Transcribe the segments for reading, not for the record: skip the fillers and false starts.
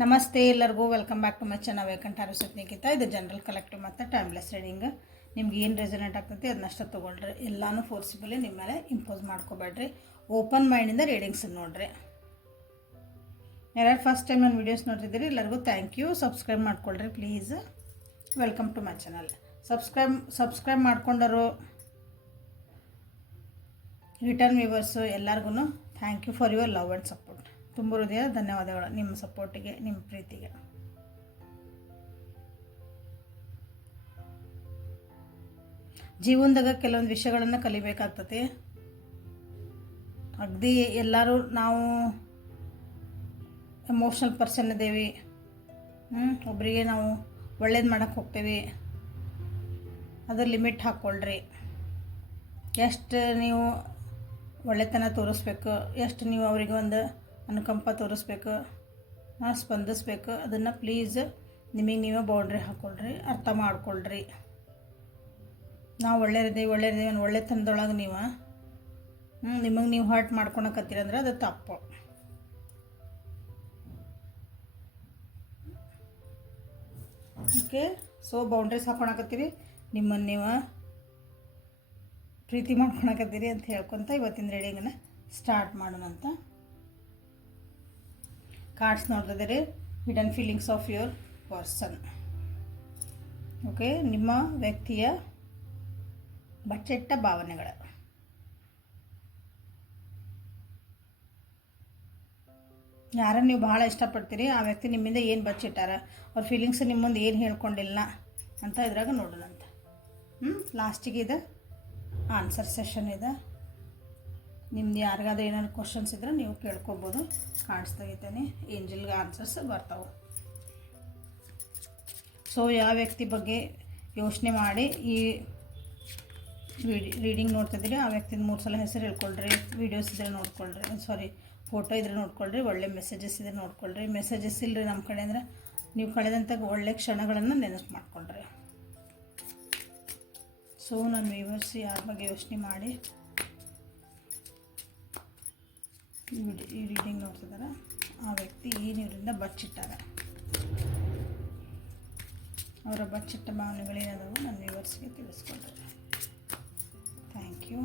ನಮಸ್ತೆ ಎಲ್ಲರಿಗೂ welcome back to my channel Vaikuntha Nikhita. ಇದು ಜನರಲ್ ಕಲೆಕ್ಟಿವ್ ಮತ್ತು ಟೈಮ್ಲೆಸ್ ರೀಡಿಂಗ್. ನಿಮ್ಗೆ ಏನು ರೆಸನೇಟ್ ಆಗ್ತೈತಿ ಅದನ್ನಷ್ಟು ತೊಗೊಳ್ರಿ. ಎಲ್ಲನೂ ಫೋರ್ಸಿಬಲಿ ನಿಮ್ಮ ಮೇಲೆ ಇಂಪೋಸ್ ಮಾಡ್ಕೋಬೇಡ್ರಿ. ಓಪನ್ ಮೈಂಡಿಂದ ರೀಡಿಂಗ್ಸ್ ನೋಡಿರಿ. ಯಾರ್ಯಾರು ಫಸ್ಟ್ ಟೈಮ್ ನನ್ನ ವೀಡಿಯೋಸ್ ನೋಡ್ತಿದ್ದೀರಿ ಎಲ್ಲರಿಗೂ ಥ್ಯಾಂಕ್ ಯು. ಸಬ್ಸ್ಕ್ರೈಬ್ ಮಾಡ್ಕೊಳ್ರಿ please. Welcome to my channel. Subscribe ಮಾಡ್ಕೊಂಡರು ರಿಟರ್ನ್ ವ್ಯೂವರ್ಸು ಎಲ್ಲರಿಗೂ thank you for your love and support. ತುಂಬ ಹೃದಯ ಧನ್ಯವಾದಗಳು ನಿಮ್ಮ ಸಪೋರ್ಟಿಗೆ, ನಿಮ್ಮ ಪ್ರೀತಿಗೆ. ಜೀವನದಾಗ ಕೆಲವೊಂದು ವಿಷಯಗಳನ್ನು ಕಲಿಬೇಕಾಗ್ತದೆ. ಅಗದಿ ಎಲ್ಲರೂ ನಾವು ಎಮೋಷ್ನಲ್ ಪರ್ಸನ್ ಇದ್ದೇವೆ. ಒಬ್ಬರಿಗೆ ನಾವು ಒಳ್ಳೇದು ಮಾಡೋಕ್ಕೆ ಹೋಗ್ತೇವೆ. ಅದ್ರ ಲಿಮಿಟ್ ಹಾಕ್ಕೊಳ್ರಿ. ಎಷ್ಟು ನೀವು ಒಳ್ಳೆತನ ತೋರಿಸ್ಬೇಕು, ಎಷ್ಟು ನೀವು ಅವರಿಗೆ ಒಂದು ಅನುಕಂಪ ತೋರಿಸ್ಬೇಕು, ಸ್ಪಂದಿಸ್ಬೇಕು, ಅದನ್ನು ಪ್ಲೀಸ್ ನಿಮಗೆ ನೀವೇ ಬೌಂಡ್ರಿ ಹಾಕ್ಕೊಳ್ರಿ, ಅರ್ಥ ಮಾಡ್ಕೊಳ್ರಿ. ನಾವು ಒಳ್ಳೆಯದೇವೆ ಅನ್ನೋ ಒಳ್ಳೆತನದೊಳಗೆ ನೀವು ನಿಮಗೆ ನೀವು ಹರ್ಟ್ ಮಾಡ್ಕೊಳಕತ್ತೀರಂದ್ರೆ ಅದು ತಪ್ಪು. ಓಕೆ, ಸೊ ಬೌಂಡ್ರೀಸ್ ಹಾಕ್ಕೊಳಕತ್ತೀರಿ, ನಿಮ್ಮನ್ನು ನೀವು ಪ್ರೀತಿ ಮಾಡ್ಕೊಳಕತ್ತೀರಿ ಅಂತ ಹೇಳ್ಕೊತ ಇವತ್ತಿನ ರೀಡಿಂಗನ್ನು ಸ್ಟಾರ್ಟ್ ಮಾಡೋಣಂತ. ಕಾರ್ಡ್ಸ್ ನೋಡ್ತಿದ್ದೀರಿ, hidden feelings of your person. Okay, ನಿಮ್ಮ ವ್ಯಕ್ತಿಯ ಬಚ್ಚಿಟ್ಟ ಭಾವನೆಗಳು. ಯಾರನ್ನು ನೀವು ಭಾಳ ಇಷ್ಟಪಡ್ತೀರಿ ಆ ವ್ಯಕ್ತಿ ನಿಮ್ಮಿಂದ ಏನು ಬಚ್ಚಿಟ್ಟಾರ, ಅವ್ರ ಫೀಲಿಂಗ್ಸ್ ನಿಮ್ಮ ಮುಂದೆ ಏನು ಹೇಳ್ಕೊಂಡಿಲ್ಲ ಅಂತ ಇದ್ರಾಗ ನೋಡೋಣಂತ. ಲಾಸ್ಟಿಗೆ ಇದೆ ಆನ್ಸರ್ ಸೆಷನ್ ಇದೆ. ನಿಮ್ದು ಯಾರಿಗಾದ್ರೂ ಏನಾದ್ರು ಕ್ವಶನ್ಸ್ ಇದ್ದರೆ ನೀವು ಕೇಳ್ಕೊಬೋದು. ಕಾರ್ಡ್ಸ್ ತೆಗಿತೇನೆ, ಏಂಜಲ್ಗೆ ಆನ್ಸರ್ಸ್ ಬರ್ತಾವೆ. ಸೊ ಯಾವ ವ್ಯಕ್ತಿ ಬಗ್ಗೆ ಯೋಚನೆ ಮಾಡಿ ಈ ರೀಡಿಂಗ್ ನೋಡ್ತಿದ್ದೀರಿ ಆ ವ್ಯಕ್ತಿದ 3 ಸಲ ಹೆಸರು ಹೇಳ್ಕೊಳ್ರಿ. ವೀಡಿಯೋಸ್ ಇದ್ರೆ ನೋಡ್ಕೊಳ್ರಿ, ಫೋಟೋ ಇದ್ರೆ ನೋಡ್ಕೊಳ್ರಿ. ಒಳ್ಳೆ ಮೆಸೇಜಸ್ ಇದ್ರೆ ನೋಡ್ಕೊಳ್ರಿ. ಮೆಸೇಜಸ್ ಇಲ್ಲರಿ ನಮ್ಮ ಕಡೆ ಅಂದರೆ ನೀವು ಕಳೆದಂಥ ಒಳ್ಳೆ ಕ್ಷಣಗಳನ್ನು ನೆನಪು ಮಾಡ್ಕೊಳ್ರಿ. ಸೊ ನನ್ನ ವ್ಯೂವರ್ಸ್ ಯಾರ ಬಗ್ಗೆ ಯೋಚನೆ ಮಾಡಿ ಈ ರೀಡಿಂಗ್ ನೋಡ್ತಿದ್ದಾರೆ, ಆ ವ್ಯಕ್ತಿ ಏನು ಇವರಿಂದ ಬಚ್ಚಿಟ್ಟಾರೆ, ಅವರ ಬಚ್ಚಿಟ್ಟ ಭಾವನೆಗಳೇನದವು ನನ್ನ ವ್ಯೂವರ್ಸ್ಗೆ ತಿಳಿಸ್ಕೊಳ್ರಿ. Thank you.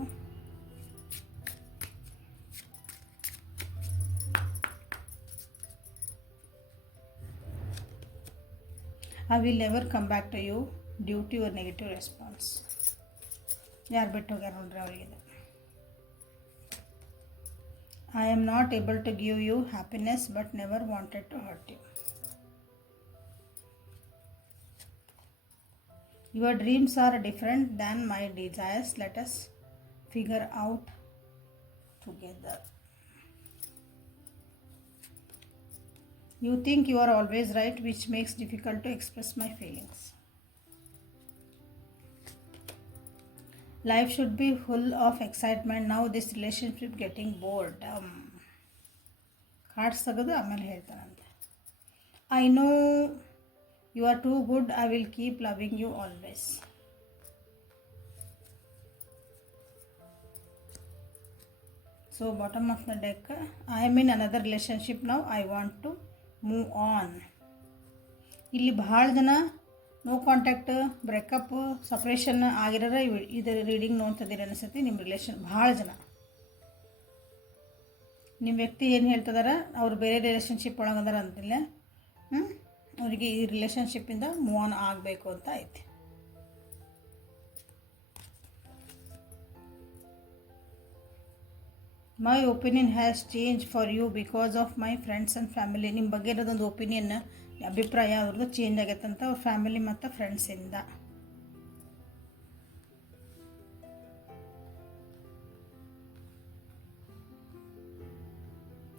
I will never come back to you due to your negative response. ಯಾರು ಬಿಟ್ಟು ಹೋಗ್ಯಾರ ನೋಡ್ರಿ ಅವರಿಗೆ. I am not able to give you happiness but never wanted to hurt you. Your dreams are different than my desires. Let us figure out together. You think you are always right, which makes difficult to express my feelings. Life should be full of excitement. Now this relationship getting bored. Cards ತೆಗೆದು ಆಮೇಲೆ ಹೇಳ್ತಾನಂತೆ. I know you are too good. I will keep loving you always. So bottom of the deck, I am in another relationship now. I want to move on. ಇಲ್ಲಿ ಭಾಳ ಜನ no contact, breakup, separation ಆಗಿರೋರ ಇದು reading ನೋಡ್ತಿದ್ದೀರಿ ಅನಿಸುತ್ತೆ. ನಿಮ್ಮ relation ಭಾಳ ಜನ, ನಿಮ್ಮ ವ್ಯಕ್ತಿ ಏನು ಹೇಳ್ತಿದಾರ, ಅವ್ರು ಬೇರೆ ರಿಲೇಷನ್ಶಿಪ್ ಒಳಗದಾರ ಅಂತಿಲ್ಲ. ಅವರಿಗೆ ಈ ರಿಲೇಷನ್ಶಿಪ್ಪಿಂದ ಮೂವ್ ಆನ್ ಆಗಬೇಕು ಅಂತ ಐತಿ. My opinion has change for you because of my friends and family. ನಿಮ್ಮ ಬಗ್ಗೆ ಇರೋದೊಂದು ಒಪಿನಿಯನ್, ಅಭಿಪ್ರಾಯ ಅವ್ರದ್ದು ಚೇಂಜ್ ಆಗೈತಂತ ಅವ್ರ ಫ್ಯಾಮಿಲಿ ಮತ್ತು ಫ್ರೆಂಡ್ಸಿಂದ.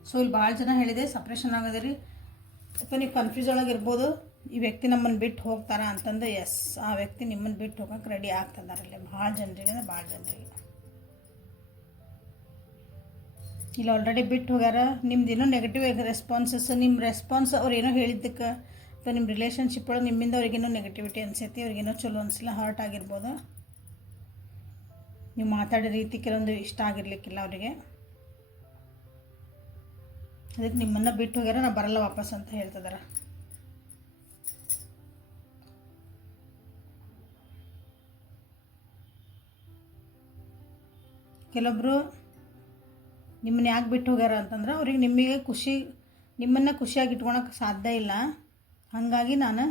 ಸೊ ಇಲ್ಲಿ ಭಾಳ ಜನ ಹೇಳಿದೆ ಸಪ್ರೇಷನ್ ಆಗೋದ್ರಿ ಅಥವಾ ನೀವು ಕನ್ಫ್ಯೂಸ್ ಒಳಗಿರ್ಬೋದು. ಈ ವ್ಯಕ್ತಿ ನಮ್ಮನ್ನು ಬಿಟ್ಟು ಹೋಗ್ತಾರ ಅಂತಂದು. ಎಸ್, ಆ ವ್ಯಕ್ತಿ ನಿಮ್ಮನ್ನು ಬಿಟ್ಟು ಹೋಗೋಕೆ ರೆಡಿ ಆಗ್ತದಾರಲ್ಲಿ ಭಾಳ ಜನರಿಗೆ, ಅಂದರೆ ಭಾಳ ಜನರಿಗೆ. ಇಲ್ಲಿ ಆಲ್ರೆಡಿ ಬಿಟ್ಟು ಹೋಗ್ಯಾರ. ನಿಮ್ದು ಏನೋ ನೆಗೆಟಿವ್ ರೆಸ್ಪಾನ್ಸಸ್, ನಿಮ್ಮ ರೆಸ್ಪಾನ್ಸ್ ಅವ್ರು ಏನೋ ಹೇಳಿದ್ದಕ್ಕೆ ಅಥವಾ ನಿಮ್ಮ ರಿಲೇಷನ್ಶಿಪ್ ಒಳಗೆ ನಿಮ್ಮಿಂದ ಅವ್ರಿಗೇನೋ ನೆಗೆಟಿವಿಟಿ ಅನಿಸೈತಿ, ಅವ್ರಿಗೇನೋ ಚಲೋ ಅನಿಸಿಲ್ಲ, ಹರ್ಟ್ ಆಗಿರ್ಬೋದು. ನೀವು ಮಾತಾಡೋ ರೀತಿ ಕೆಲವೊಂದು ಇಷ್ಟ ಆಗಿರ್ಲಿಕ್ಕಿಲ್ಲ ಅವರಿಗೆ. ಅದಕ್ಕೆ ನಿಮ್ಮನ್ನು ಬಿಟ್ಟು ಹೋಗ್ಯಾರ, ನಾ ಬರಲ್ಲ ವಾಪಸ್ ಅಂತ ಹೇಳ್ತಿದಾರೆ. ಕೆಲವೊಬ್ಬರು ನಿಮ್ಮನ್ನ ಯಾಕೆ ಬಿಟ್ಟು ಹೋಗ್ಯಾರ ಅಂತಂದ್ರೆ ಅವ್ರಿಗೆ ನಿಮ್ಮನ್ನು ಖುಷಿಯಾಗಿ ಇಟ್ಕೊಳಕ್ಕೆ ಸಾಧ್ಯ ಇಲ್ಲ, ಹಾಗಾಗಿ ನಾನು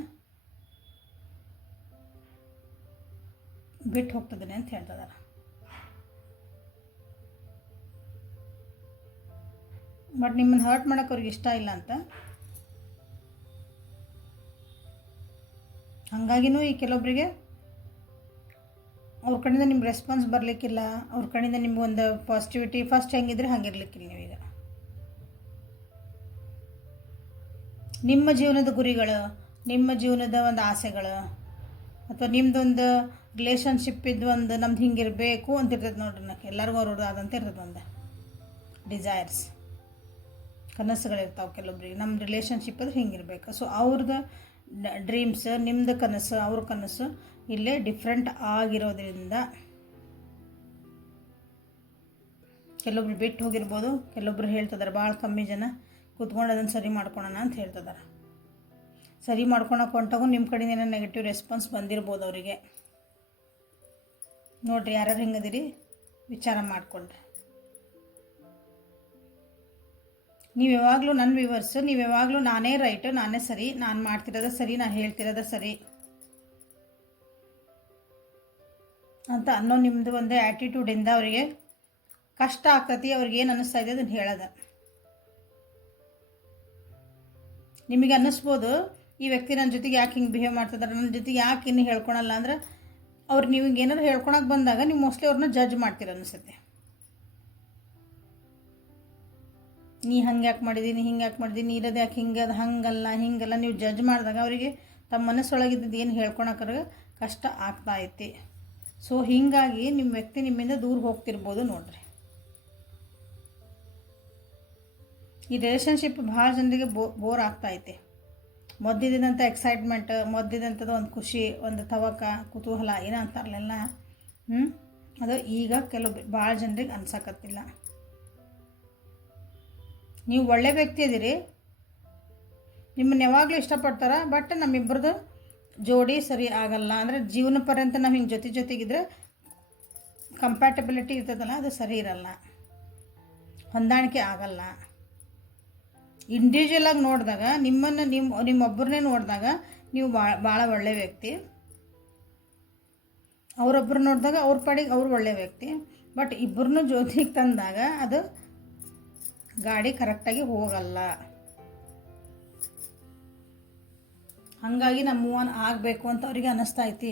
ಬಿಟ್ಟು ಹೋಗ್ತಿದ್ದೀನಿ ಅಂತ ಹೇಳ್ತಿದ್ದಾರೆ. ಬಟ್ ನಿಮ್ಮನ್ನು ಹರ್ಟ್ ಮಾಡೋಕೆ ಅವ್ರಿಗೆ ಇಷ್ಟ ಇಲ್ಲ ಅಂತ, ಹಾಗಾಗಿನೂ ಈ ಕೆಲವೊಬ್ಬರಿಗೆ ಅವ್ರ ಕಡೆಯಿಂದ ನಿಮ್ಮ ರೆಸ್ಪಾನ್ಸ್ ಬರಲಿಕ್ಕಿಲ್ಲ, ಅವ್ರ ಕಡೆಯಿಂದ ನಿಮ್ಗೊಂದು ಪಾಸಿಟಿವಿಟಿ ಫಸ್ಟ್ ಹೆಂಗಿದ್ರೆ ಹಾಗಿರ್ಲಿಕ್ಕಿಲ್ಲ. ನೀವೀಗ ನಿಮ್ಮ ಜೀವನದ ಗುರಿಗಳು, ನಿಮ್ಮ ಜೀವನದ ಒಂದು ಆಸೆಗಳು, ಅಥವಾ ನಿಮ್ಮದೊಂದು ರಿಲೇಷನ್ಶಿಪ್ ಇದ್ದು ಒಂದು ನಮ್ದು ಹಿಂಗಿರಬೇಕು ಅಂತ ಇರ್ತದೆ ನೋಡ್ರಿ. ನನಗೆ ಎಲ್ಲರಿಗೂ ಅವ್ರದ್ದು ಆದಂತ ಇರ್ತದೆ ಒಂದು ಡಿಸೈರ್ಸ್, ಕನಸುಗಳಿರ್ತಾವೆ ಕೆಲವೊಬ್ರಿಗೆ. ನಮ್ಮ ರಿಲೇಷನ್ಶಿಪ್ ಅಂದ್ರೆ ಹಿಂಗಿರ್ಬೇಕು. ಸೊ ಅವ್ರದ್ದು ಡ್ರೀಮ್ಸ್, ನಿಮ್ಮದು ಕನಸು, ಅವ್ರ ಕನಸು ಇಲ್ಲೇ ಡಿಫ್ರೆಂಟ್ ಆಗಿರೋದ್ರಿಂದ ಕೆಲವೊಬ್ರು ಬಿಟ್ಟು ಹೋಗಿರ್ಬೋದು. ಕೆಲವೊಬ್ರು ಹೇಳ್ತಿದ್ದಾರೆ, ಭಾಳ ಕಮ್ಮಿ ಜನ ಕೂತ್ಕೊಂಡು ಅದನ್ನು ಸರಿ ಮಾಡ್ಕೊಳೋಣ ಅಂತ ಹೇಳ್ತಿದ್ದಾರೆ. ಸರಿ ಮಾಡ್ಕೊಳಕ್ಕೆ ಹೊಂಟಾಗೂ ನಿಮ್ಮ ಕಡೆಯಿಂದ ಏನೋ ನೆಗೆಟಿವ್ ರೆಸ್ಪಾನ್ಸ್ ಬಂದಿರ್ಬೋದು ಅವರಿಗೆ. ನೋಡಿರಿ ಯಾರ್ಯಾರು ಹಿಂಗದಿರಿ ವಿಚಾರ ಮಾಡಿಕೊಂಡ್ರೆ. ನೀವು ಯಾವಾಗಲೂ ನನ್ನ ವ್ಯೂವರ್ಸ್, ನೀವು ಯಾವಾಗಲೂ ನಾನೇ ರೈಟ್, ನಾನೇ ಸರಿ, ನಾನು ಮಾಡ್ತಿರೋದ ಸರಿ, ನಾನು ಹೇಳ್ತಿರೋದ ಸರಿ ಅಂತ ಅನ್ನೋ ನಿಮ್ಮದು ಒಂದು ಆ್ಯಟಿಟ್ಯೂಡಿಂದ ಅವರಿಗೆ ಕಷ್ಟ ಆಗ್ತತಿ. ಅವ್ರಿಗೆ ಏನು ಅನ್ನಿಸ್ತಾ ಇದೆ ಅದನ್ನು ಹೇಳೋದ. ನಿಮಗೆ ಅನ್ನಿಸ್ಬೋದು ಈ ವ್ಯಕ್ತಿ ನನ್ನ ಜೊತೆಗೆ ಯಾಕೆ ಹಿಂಗೆ ಬಿಹೇವ್ ಮಾಡ್ತಿದ್ದಾರೆ, ನನ್ನ ಜೊತೆಗೆ ಯಾಕೆ ಇನ್ನು ಹೇಳ್ಕೊಳಲ್ಲ ಅಂದ್ರೆ ಅವ್ರು ನೀವು ಹಿಂಗೆ ಏನಾದ್ರು ಹೇಳ್ಕೊಳಕ್ಕೆ ಬಂದಾಗ ನೀವು ಮೋಸ್ಟ್ಲಿ ಅವ್ರನ್ನ ಜಡ್ಜ್ ಮಾಡ್ತೀರ ಅನಿಸುತ್ತೆ. ನೀ ಹಂಗೆ ಯಾಕೆ ಮಾಡಿದ್ದೀನಿ, ಹಿಂಗೆ ಯಾಕೆ ಮಾಡಿದ್ದೀನಿ, ಇರೋದು ಯಾಕೆ ಹಿಂಗೆ, ಅದು ಹಿಂಗಲ್ಲ ನೀವು ಜಡ್ಜ್ ಮಾಡಿದಾಗ ಅವರಿಗೆ ತಮ್ಮ ಮನಸ್ಸೊಳಗಿದ್ದು ಏನು ಹೇಳ್ಕೊಳಕ್ಕಾಗ ಕಷ್ಟ ಆಗ್ತಾ ಐತಿ. ಸೊ ಹೀಗಾಗಿ ನಿಮ್ಮ ವ್ಯಕ್ತಿ ನಿಮ್ಮಿಂದ ದೂರ ಹೋಗ್ತಿರ್ಬೋದು ನೋಡ್ರಿ. ಈ ರಿಲೇಷನ್ಶಿಪ್ ಭಾಳ ಜನರಿಗೆ ಬೋರ್ ಆಗ್ತಾಯಿದೆ. ಮೊದಲಿದಂಥ ಎಕ್ಸೈಟ್ಮೆಂಟ್, ಮೊದಲಿದಂಥದ್ದು ಒಂದು ಖುಷಿ, ಒಂದು ತವಕ, ಕುತೂಹಲ ಏನೋ ಅಂತಾರಲ್ಲ, ಅದು ಈಗ ಕೆಲವು ಭಾಳ ಜನರಿಗೆ ಅನ್ಸಕತ್ತಿಲ್ಲ. ನೀವು ಒಳ್ಳೆ ವ್ಯಕ್ತಿ ಇದೀರಿ, ನಿಮ್ಮನ್ನು ಯಾವಾಗಲೂ ಇಷ್ಟಪಡ್ತಾರೆ, ಬಟ್ ನಮ್ಮಿಬ್ಬರದು ಜೋಡಿ ಸರಿ ಆಗಲ್ಲ. ಅಂದರೆ ಜೀವನ ಪರ್ಯಂತ ನಾವು ಹಿಂಗೆ ಜೊತೆಗಿದ್ರೆ ಕಂಪ್ಯಾಟಬಿಲಿಟಿ ಇರ್ತದಲ್ಲ, ಅದು ಸರಿ ಇರಲ್ಲ, ಹೊಂದಾಣಿಕೆ ಆಗಲ್ಲ. ಇಂಡಿವಿಜುವಲಾಗಿ ನೋಡಿದಾಗ ನಿಮ್ಮೊಬ್ಬರನ್ನೇ ನೋಡಿದಾಗ ನೀವು ಭಾಳ ಒಳ್ಳೆಯ ವ್ಯಕ್ತಿ, ಅವರೊಬ್ಬರು ನೋಡಿದಾಗ ಅವ್ರ ಪಾಡಿಗೆ ಅವ್ರು ಒಳ್ಳೆಯ ವ್ಯಕ್ತಿ. ಬಟ್ ಇಬ್ಬರನ್ನೂ ಜೊತೆಗೆ ತಂದಾಗ ಅದು ಗಾಡಿ ಕರೆಕ್ಟಾಗಿ ಹೋಗಲ್ಲ. ಹಾಗಾಗಿ ನಾವು ಮೂವ್ ಆನ್ ಆಗಬೇಕು ಅಂತ ಅವರಿಗೆ ಅನ್ನಿಸ್ತಾ ಐತಿ.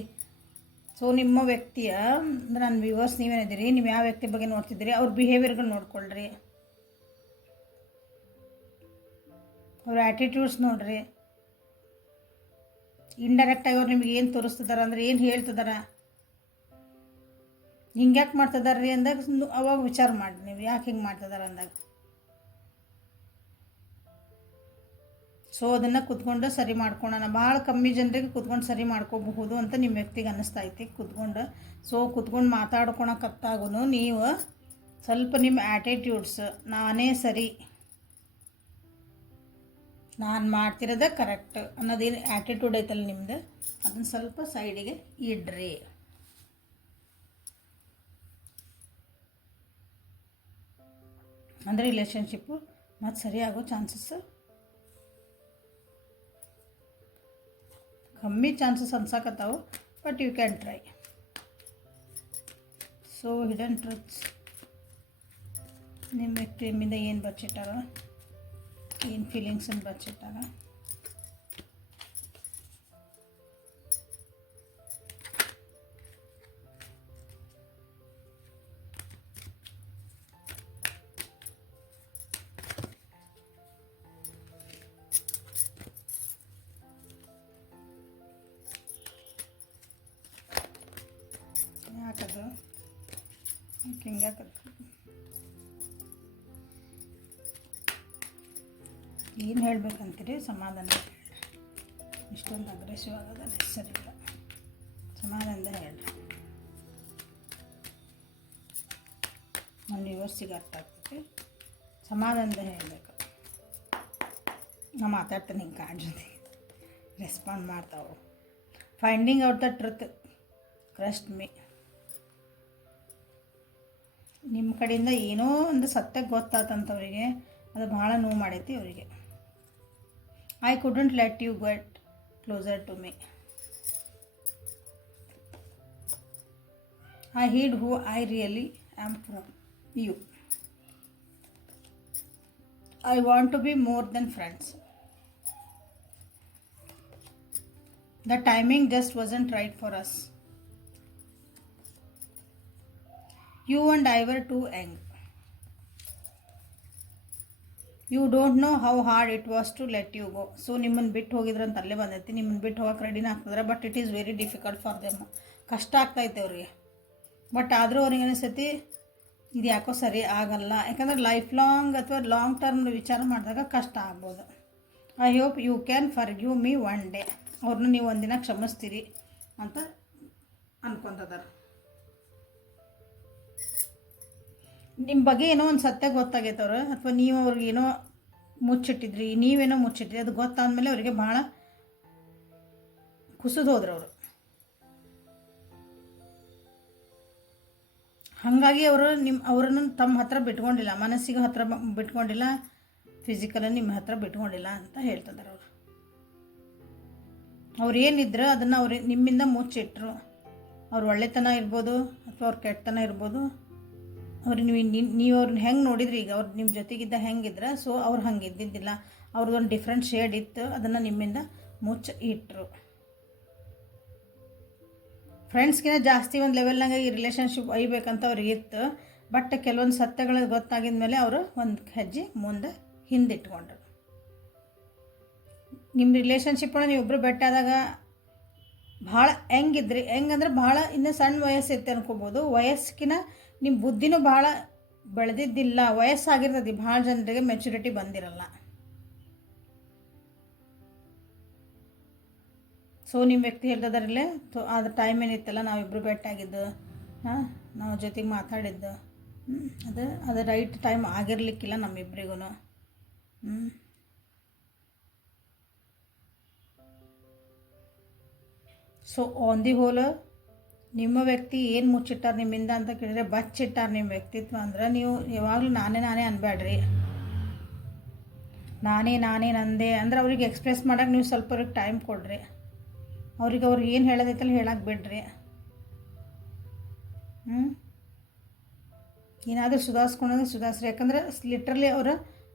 ಸೊ ನಿಮ್ಮ ವ್ಯಕ್ತಿಯ ಅಂದರೆ ನನ್ನ ವ್ಯೂವರ್ಸ್ ನೀವೇನಿದ್ದೀರಿ, ನೀವು ಯಾವ ವ್ಯಕ್ತಿ ಬಗ್ಗೆ ನೋಡ್ತಿದ್ದೀರಿ, ಅವ್ರ ಬಿಹೇವಿಯರ್ಗಳು ನೋಡ್ಕೊಳ್ರಿ, ಅವ್ರ ಆ್ಯಟಿಟ್ಯೂಡ್ಸ್ ನೋಡ್ರಿ. ಇಂಡೈರೆಕ್ಟಾಗಿ ಅವ್ರು ನಿಮ್ಗೆ ಏನು ತೋರಿಸ್ತಿದಾರೆ ಅಂದರೆ ಏನು ಹೇಳ್ತಿದಾರ, ಹಿಂಗೆ ಯಾಕೆ ಮಾಡ್ತಿದಾರೆ ರೀ ಅಂದಾಗ ಅವಾಗ ವಿಚಾರ ಮಾಡಿ ನೀವು ಯಾಕೆ ಹಿಂಗೆ ಮಾಡ್ತಿದಾರೆ ಅಂದಾಗ. ಸೊ ಅದನ್ನು ಕುತ್ಕೊಂಡು ಸರಿ ಮಾಡ್ಕೊಳೋಣ. ಭಾಳ ಕಮ್ಮಿ ಜನರಿಗೆ ಕುತ್ಕೊಂಡು ಸರಿ ಮಾಡ್ಕೋಬಹುದು ಅಂತ ನಿಮ್ಮ ವ್ಯಕ್ತಿಗೆ ಅನ್ನಿಸ್ತಾ ಐತಿ ಕುತ್ಕೊಂಡು. ಸೊ ಕುತ್ಕೊಂಡು ಮಾತಾಡ್ಕೊಳಕತ್ತಾಗೂ ನೀವು ಸ್ವಲ್ಪ ನಿಮ್ಮ ಆ್ಯಟಿಟ್ಯೂಡ್ಸ್, ನಾನೇ ಸರಿ, ನಾನು ಮಾಡ್ತಿರೋದೇ ಕರೆಕ್ಟ್ ಅನ್ನೋದೇನು ಆ್ಯಟಿಟ್ಯೂಡ್ ಐತಲ್ಲ ನಿಮ್ಮದು, ಅದನ್ನು ಸ್ವಲ್ಪ ಸೈಡಿಗೆ ಇಡ್ರಿ. ಅಂದರೆ ರಿಲೇಷನ್ಶಿಪ್ಪು ಮತ್ತು ಸರಿ ಆಗೋ ಚಾನ್ಸಸ್ ಕಮ್ಮಿ ಚಾನ್ಸಸ್ ಅನ್ಸಕತ್ತಾವು, but you can try. So hidden truths, ನಿಮ್ಮ ವ್ಯಕ್ತಿ ನಿಮ್ಮಿಂದ ಏನು ಬಚ್ಚಿಟ್ಟಾರ, ಏನು ಫೀಲಿಂಗ್ಸನ್ನು ಬಚ್ಚಿಟ್ಟಾರ. ಯಾಕದು ಹಿಂಗಾಕದು, ಏನು ಹೇಳ್ಬೇಕಂತೀರಿ, ಸಮಾಧಾನ ಹೇಳ್ರಿ. ಇಷ್ಟೊಂದು ಅಗ್ರೆಸಿವ್ ಆಗೋದು ಸರಿ ಇಲ್ಲ, ಸಮಾಧಾನದ ಹೇಳ್ರಿ. ನಮ್ಮ ವ್ಯೂವರ್ಸಿಗೆ ಅರ್ಥ ಆಗ್ತೈತಿ, ಸಮಾಧಾನದ ಹೇಳಬೇಕು. ನಾ ಮಾತಾಡ್ತೀನಿ ಹಿಂಗೆ ಕಾರ್ಡ್ ಜೊತೆ ರೆಸ್ಪಾಂಡ್ ಮಾಡ್ತಾವೆ. Finding out the truth, trust me. ನಿಮ್ಮ ಕಡೆಯಿಂದ ಏನೋ ಒಂದು ಸತ್ಯ ಗೊತ್ತಾತಂತವರಿಗೆ, ಅದು ಭಾಳ ನೋವು ಮಾಡೈತಿ ಅವರಿಗೆ. I couldn't let you get closer to me. I hid who I really am from you. I want to be more than friends. The timing just wasn't right for us. You and I were too young. You don't know how hard it was to let you go. So ನಿಮ್ಮನ್ನು ಬಿಟ್ಟು ಹೋಗಿದ್ರೆ ಅಂತ ಅಲ್ಲೇ ಬಂದೈತಿ. ನಿಮ್ಮನ್ನು ಬಿಟ್ಟು ಹೋಗಕ್ಕೆ ರೆಡಿನ ಆಗ್ತದ್ರೆ, but it is very difficult for them. ಕಷ್ಟ ಆಗ್ತೈತೆ ಅವ್ರಿಗೆ. ಬಟ್ ಆದರೂ ಅವ್ರಿಗೆ ಅನಿಸ್ತೈತಿ ಇದು ಯಾಕೋ ಸರಿ ಆಗಲ್ಲ. ಯಾಕಂದ್ರೆ ಲೈಫ್ ಲಾಂಗ್ ಅಥವಾ ಲಾಂಗ್ ಟರ್ಮ್ ವಿಚಾರ ಮಾಡಿದಾಗ ಕಷ್ಟ ಆಗ್ಬೋದು. I hope you can forgive me one day. ಅವ್ರನ್ನ ನೀವು ಒಂದಿನ ಕ್ಷಮಿಸ್ತೀರಿ ಅಂತ ಅನ್ಕೊತದಾರ. ನಿಮ್ಮ ಬಗ್ಗೆ ಏನೋ ಒಂದು ಸತ್ಯ ಗೊತ್ತಾಗೈತೆ ಅವ್ರು, ಅಥವಾ ನೀವು ಅವ್ರಿಗೇನೋ ಮುಚ್ಚಿಟ್ಟಿದ್ರಿ, ನೀವೇನೋ ಮುಚ್ಚಿಟ್ರಿ, ಅದು ಗೊತ್ತಾದ್ಮೇಲೆ ಅವರಿಗೆ ಭಾಳ ಕುಸಿದು ಹೋದ್ರು ಅವರು. ಹಾಗಾಗಿ ಅವರನ್ನು ತಮ್ಮ ಹತ್ರ ಬಿಟ್ಕೊಂಡಿಲ್ಲ, ಮನಸ್ಸಿಗೆ ಹತ್ರ ಬಿಟ್ಕೊಂಡಿಲ್ಲ, ಫಿಸಿಕಲಿ ನಿಮ್ಮ ಹತ್ರ ಬಿಟ್ಕೊಂಡಿಲ್ಲ ಅಂತ ಹೇಳ್ತಿದ್ದಾರೆ ಅವರು. ಅವ್ರು ಏನಿದ್ರು ಅದನ್ನು ನಿಮ್ಮಿಂದ ಮುಚ್ಚಿಟ್ರು. ಅವ್ರ ಒಳ್ಳೆತನ ಇರ್ಬೋದು ಅಥವಾ ಅವ್ರ ಕೆಟ್ಟತನ ಇರ್ಬೋದು. ಅವ್ರಿಗೆ ನೀವು ಅವ್ರನ್ನ ಹೆಂಗೆ ನೋಡಿದ್ರಿ, ಈಗ ಅವ್ರು ನಿಮ್ಮ ಜೊತೆಗಿದ್ದ ಹೆಂಗಿದ್ರೆ, ಸೊ ಅವ್ರು ಹಂಗೆ ಇದ್ದಿದ್ದಿಲ್ಲ. ಅವ್ರದ್ದೊಂದು ಡಿಫ್ರೆಂಟ್ ಶೇಡ್ ಇತ್ತು, ಅದನ್ನು ನಿಮ್ಮಿಂದ ಮುಚ್ಚಿ ಇಟ್ಟರು. ಫ್ರೆಂಡ್ಸ್ಗಿಂತ ಜಾಸ್ತಿ ಒಂದು ಲೆವೆಲ್ನಾಗ ಈ ರಿಲೇಷನ್ಶಿಪ್ ಒಯ್ಬೇಕಂತ ಅವ್ರಿಗೆ ಇತ್ತು. ಬಟ್ ಕೆಲವೊಂದು ಸತ್ಯಗಳು ಗೊತ್ತಾಗಿದ ಮೇಲೆ ಅವರು ಒಂದು ಹೆಜ್ಜೆ ಮುಂದೆ ಹಿಂದಿಟ್ಕೊಂಡ್ರು. ನಿಮ್ಮ ರಿಲೇಷನ್ಶಿಪ್ಪನ್ನು ನೀವು ಒಬ್ಬರು ಭೇಟಿಯಾದಾಗ ಭಾಳ ಹೆಂಗಿದ್ರಿ, ಹೆಂಗಂದ್ರೆ ಭಾಳ ಇನ್ನೂ ಸಣ್ಣ ವಯಸ್ಸಿತ್ತು ಅನ್ಕೋಬೋದು. ವಯಸ್ಸಿನ ನಿಮ್ಮ ಬುದ್ಧಿನೂ ಭಾಳ ಬೆಳೆದಿದ್ದಿಲ್ಲ, ವಯಸ್ಸಾಗಿರ್ತದೆ. ಭಾಳ ಜನರಿಗೆ ಮೆಚುರಿಟಿ ಬಂದಿರಲ್ಲ. ಸೊ ನಿಮ್ಮ ವ್ಯಕ್ತಿ ಹೇಳ್ತದಾರಲ್ಲೇ ಅದು ಟೈಮ್ ಏನಿತ್ತಲ್ಲ, ನಾವಿಬ್ಬರು ಭೇಟಿಯಾಗಿದ್ದು, ನಾವು ಜೊತೆಗೆ ಮಾತಾಡಿದ್ದು, ಅದು ರೈಟ್ ಟೈಮ್ ಆಗಿರ್ಲಿಕ್ಕಿಲ್ಲ ನಮ್ಮಿಬ್ಬರಿಗೂ. ಸೊ ಆನ್ ದಿ ಹೋಲ್ ನಿಮ್ಮ ವ್ಯಕ್ತಿ ಏನು ಮುಚ್ಚಿಟ್ಟಾರ ನಿಮ್ಮಿಂದ ಅಂತ ಕೇಳಿದ್ರೆ, ಬಚ್ಚಿಟ್ಟಾರ ನಿಮ್ಮ ವ್ಯಕ್ತಿತ್ವ ಅಂದ್ರೆ, ನೀವು ಯಾವಾಗಲೂ ನಾನೇ ಅನ್ಬೇಡ್ರಿ. ನಾನೇ ನಂದೇ ಅಂದ್ರೆ ಅವ್ರಿಗೆ ಎಕ್ಸ್ಪ್ರೆಸ್ ಮಾಡೋಕೆ ನೀವು ಸ್ವಲ್ಪ ಅವ್ರಿಗೆ ಟೈಮ್ ಕೊಡ್ರಿ. ಅವ್ರಿಗೆ ಏನು ಹೇಳೋದೈತಲ್ಲ ಹೇಳಕ್ಕೆ ಬಿಡ್ರಿ. ಏನಾದರೂ ಸುಧಾರಿಸ್ಕೊಂಡ್ರೆ ಸುಧಾರಿಸ್ರಿ. ಯಾಕಂದ್ರೆ ಲಿಟ್ರಲಿ ಅವರು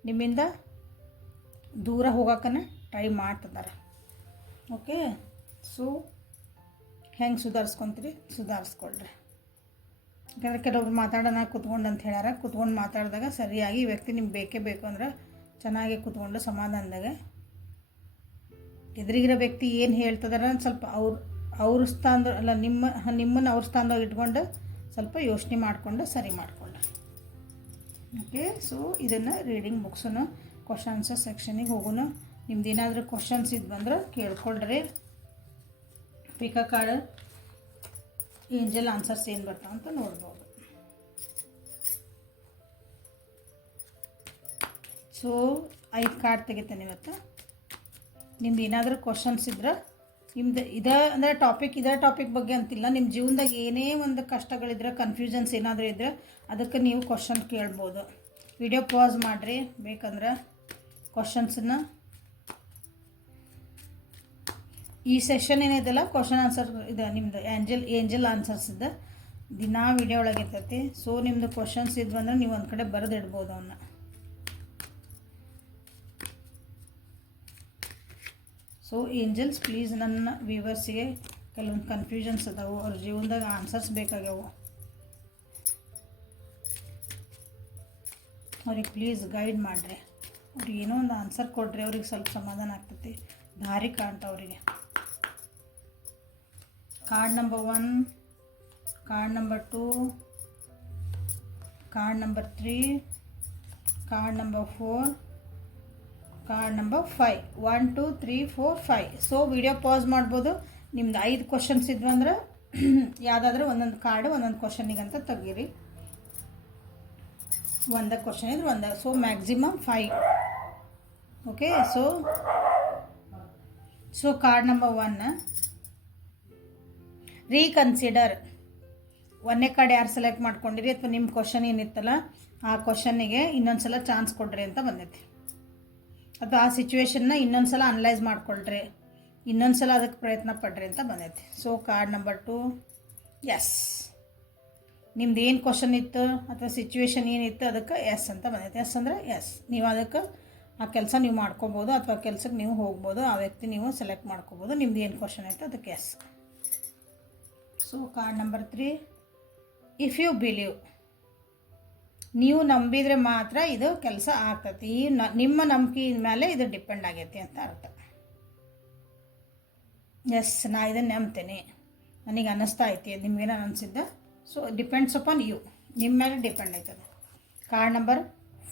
ನಿಮ್ಮಿಂದ ದೂರ ಹೋಗೋಕ್ಕನ್ನ ಟ್ರೈ ಮಾಡ್ತಿದ್ದಾರೆ. ಓಕೆ, ಸೊ ಹೆಂಗೆ ಸುಧಾರಿಸ್ಕೊತೀರಿ, ಸುಧಾರಿಸ್ಕೊಳ್ರಿ. ಯಾಕಂದ್ರೆ ಕೆಲವ್ರು ಮಾತಾಡೋಣ ಕೂತ್ಕೊಂಡು ಅಂತ ಹೇಳ್ಯಾರ. ಕೂತ್ಕೊಂಡು ಮಾತಾಡಿದಾಗ ಸರಿಯಾಗಿ ಈ ವ್ಯಕ್ತಿ ನಿಮ್ಗೆ ಬೇಕೇ ಬೇಕು ಅಂದ್ರೆ ಚೆನ್ನಾಗಿ ಕೂತ್ಕೊಂಡು ಸಮಾಧಾನದಾಗ ಎದುರಿಗಿರೋ ವ್ಯಕ್ತಿ ಏನು ಹೇಳ್ತಿದಾರ ಸ್ವಲ್ಪ ಅವ್ರ ಸ್ಥಾನದ ಅಲ್ಲ, ನಿಮ್ಮನ್ನು ಅವ್ರ ಸ್ಥಾನದಾಗ ಇಟ್ಕೊಂಡು ಸ್ವಲ್ಪ ಯೋಚನೆ ಮಾಡಿಕೊಂಡು ಸರಿ ಮಾಡಿಕೊಂಡ್ರೆ. ಓಕೆ, ಸೊ ಇದನ್ನು ರೀಡಿಂಗ್ ಮುಗಿಸೋಣ. ಕ್ವಶನ್ ಆನ್ಸರ್ ಸೆಕ್ಷನಿಗೆ ಹೋಗೋಣ. ನಿಮ್ದು ಏನಾದರೂ ಕ್ವಶನ್ಸ್ ಇದು ಬಂದ್ರೆ ಕೇಳ್ಕೊಳ್ರಿ. ಪಿಕಾ ಕಾರ್ಡ್ ಏಂಜಲ್ ಆನ್ಸರ್ಸ್ ಏನು ಬರ್ತಾವ ಅಂತ ನೋಡ್ಬೋದು. ಸೊ 5 ಕಾರ್ಡ್ ತೆಗಿತೇನೆ ಇವತ್ತು. ನಿಮ್ದು ಏನಾದರೂ ಕ್ವಶನ್ಸ್ ಇದ್ರೆ, ನಿಮ್ದು ಅಂದರೆ ಟಾಪಿಕ್ ಬಗ್ಗೆ ಅಂತಿಲ್ಲ, ನಿಮ್ಮ ಜೀವನದಾಗ ಏನೇ ಒಂದು ಕಷ್ಟಗಳಿದ್ರೆ, ಕನ್ಫ್ಯೂಷನ್ಸ್ ಏನಾದರೂ ಇದ್ದರೆ ಅದಕ್ಕೆ ನೀವು ಕ್ವಶನ್ ಕೇಳ್ಬೋದು. ವಿಡಿಯೋ ಪಾಸ್ ಮಾಡಿರಿ ಬೇಕಂದ್ರೆ ಕ್ವಶನ್ಸನ್ನು. ಈ ಸೆಷನ್ ಏನಿದೆಲ್ಲ ಕ್ವಶನ್ ಆನ್ಸರ್ ಇದೆ ನಿಮ್ಮದು ಏಂಜಲ್ ಆನ್ಸರ್ಸ್ ಇದೆ, ದಿನಾ ವಿಡಿಯೋ ಒಳಗೆ ಇರ್ತೈತಿ. ಸೊ ನಿಮ್ಮದು ಕ್ವಶನ್ಸ್ ಇದ್ವು ಅಂದ್ರೆ ನೀವು ಒಂದು ಕಡೆ ಬರೆದಿಡ್ಬೋದು ಅವನ್ನ. ಸೊ ಏಂಜಲ್ಸ್ ಪ್ಲೀಸ್ ನನ್ನ ವ್ಯೂವರ್ಸಿಗೆ ಕೆಲವೊಂದು ಕನ್ಫ್ಯೂಷನ್ಸ್ ಅದಾವು, ಅವ್ರ ಜೀವನದಾಗ ಆನ್ಸರ್ಸ್ ಬೇಕಾಗ್ಯಾವು, ಅವ್ರಿಗೆ ಪ್ಲೀಸ್ ಗೈಡ್ ಮಾಡಿರಿ. ಅವ್ರಿಗೆ ಏನೋ ಒಂದು ಆನ್ಸರ್ ಕೊಡ್ರಿ, ಅವ್ರಿಗೆ ಸ್ವಲ್ಪ ಸಮಾಧಾನ ಆಗ್ತೈತಿ, ದಾರಿ ಕಾಣ್ತಾವ್ರಿಗೆ. Card number 1, card number 2, card number 3, card number 4, card number 5. 1 2 3 4 5. So video pass ಮಾಡ್ಬೋದು. ನಿಮ್ದು 5 ಕ್ವಶನ್ಸ್ ಇದ್ವು ಅಂದ್ರೆ ಯಾವುದಾದ್ರೂ ಒಂದೊಂದು ಕಾರ್ಡು ಒಂದೊಂದು ಕ್ವಶನಿಗಂತ ತೆಗೀರಿ. ಒಂದೇ ಕ್ವಶನ್ ಇದ್ರೆ ಒಂದೇ. So maximum 5. Okay. So card number 1, reconsider. ಒಂದನೇ ಕಾರ್ಡ್ ಯಾರು ಸೆಲೆಕ್ಟ್ ಮಾಡ್ಕೊಂಡಿರಿ ಅಥವಾ ನಿಮ್ಮ ಕ್ವಶನ್ ಏನಿತ್ತಲ್ಲ ಆ ಕ್ವಶನ್ನಿಗೆ ಇನ್ನೊಂದ್ಸಲ ಚಾನ್ಸ್ ಕೊಡ್ರಿ ಅಂತ ಬಂದೈತಿ, ಅಥವಾ ಆ ಸಿಚುವೇಶನ್ನ ಇನ್ನೊಂದ್ಸಲ ಅನಲೈಸ್ ಮಾಡ್ಕೊಳ್ರಿ, ಇನ್ನೊಂದ್ಸಲ ಅದಕ್ಕೆ ಪ್ರಯತ್ನ ಪಡ್ರಿ ಅಂತ ಬಂದೈತಿ. So card number 2, yes. ನಿಮ್ದು ಏನು ಕ್ವಶನ್ ಇತ್ತು ಅಥವಾ ಸಿಚುವೇಶನ್ ಏನಿತ್ತು ಅದಕ್ಕೆ ಎಸ್ ಅಂತ ಬಂದೈತೆ. ಎಸ್ ಅಂದರೆ ಎಸ್, ನೀವು ಅದಕ್ಕೆ ಆ ಕೆಲಸ ನೀವು ಮಾಡ್ಕೋಬೋದು ಅಥವಾ ಕೆಲಸಕ್ಕೆ ನೀವು ಹೋಗ್ಬೋದು, ಆ ವ್ಯಕ್ತಿ ನೀವು ಸೆಲೆಕ್ಟ್ ಮಾಡ್ಕೋಬೋದು. ನಿಮ್ದು ಏನು ಕ್ವಶನ್ ಐತೆ ಅದಕ್ಕೆ yes. So card number 3, if you believe. ನೀವು ನಂಬಿದರೆ ಮಾತ್ರ ಇದು ಕೆಲಸ ಆಗ್ತೈತಿ. ನಿಮ್ಮ ನಂಬಿಕೆ ಮೇಲೆ ಇದು ಡಿಪೆಂಡ್ ಆಗೈತಿ ಅಂತ ಅರ್ಥ. ಎಸ್, ನಾ ಇದನ್ನು ನಂಬ್ತೇನೆ, ನನಗೆ ಅನ್ನಿಸ್ತಾ ಐತಿ, ನಿಮ್ಗೇನೋ ಅನಿಸಿದ್ದ. ಸೊ ಡಿಪೆಂಡ್ಸ್ ಅಪಾನ್ ಯು, ನಿಮ್ಮ ಮೇಲೆ ಡಿಪೆಂಡ್ ಆಯ್ತದೆ. Card number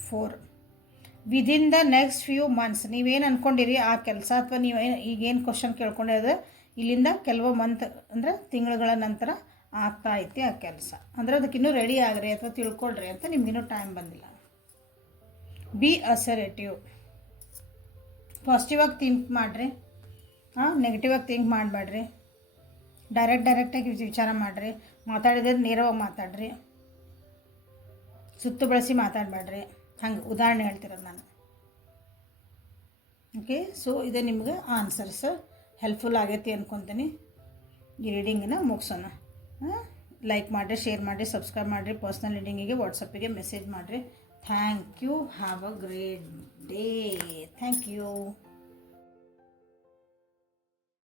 4, within the next few months. ನೀವೇನು ಅಂದ್ಕೊಂಡಿರಿ ಆ ಕೆಲಸ ಅಥವಾ ನೀವೇನು ಈಗೇನು ಕ್ವಶನ್ ಕೇಳ್ಕೊಂಡಿರೋದು ಇಲ್ಲಿಂದ ಕೆಲವು ಮಂತ್ ಅಂದರೆ ತಿಂಗಳುಗಳ ನಂತರ ಆಗ್ತಾ ಐತಿ ಆ ಕೆಲಸ. ಅಂದರೆ ಅದಕ್ಕೆ ಇನ್ನೂ ರೆಡಿ ಆಗ್ರಿ ಅಥವಾ ತಿಳ್ಕೊಳ್ರಿ ಅಂತ ನಿಮ್ಗಿನ್ನೂ ಟೈಮ್ ಬಂದಿಲ್ಲ. Be assertive. ಪಾಸಿಟಿವಾಗಿ ಥಿಂಕ್ ಮಾಡಿರಿ, ನೆಗೆಟಿವಾಗಿ ಥಿಂಕ್ ಮಾಡಬೇಡ್ರಿ. ಡೈರೆಕ್ಟಾಗಿ ವಿಚಾರ ಮಾಡಿರಿ. ಮಾತಾಡಿದ್ರೆ ನೇರವಾಗಿ ಮಾತಾಡ್ರಿ, ಸುತ್ತು ಬಳಸಿ ಮಾತಾಡಬೇಡ್ರಿ. ಹಂಗೆ ಉದಾಹರಣೆ ಹೇಳ್ತಿರೋದು ನಾನು. ಓಕೆ. ಸೊ ಇದು ನಿಮ್ಗೆ ಆನ್ಸರ್ಸ್ ಹೆಲ್ಪ್ಫುಲ್ ಆಗೈತಿ ಅಂದ್ಕೊತೀನಿ. ಈ ರೀಡಿಂಗನ್ನು ಮುಗಿಸೋಣ. ಲೈಕ್ ಮಾಡಿರಿ, ಶೇರ್ ಮಾಡಿರಿ, ಸಬ್ಸ್ಕ್ರೈಬ್ ಮಾಡಿರಿ. ಪರ್ಸ್ನಲ್ ರೀಡಿಂಗಿಗೆ ವಾಟ್ಸಪ್ಪಿಗೆ ಮೆಸೇಜ್ ಮಾಡಿರಿ. Thank you. Have a great day. Thank you.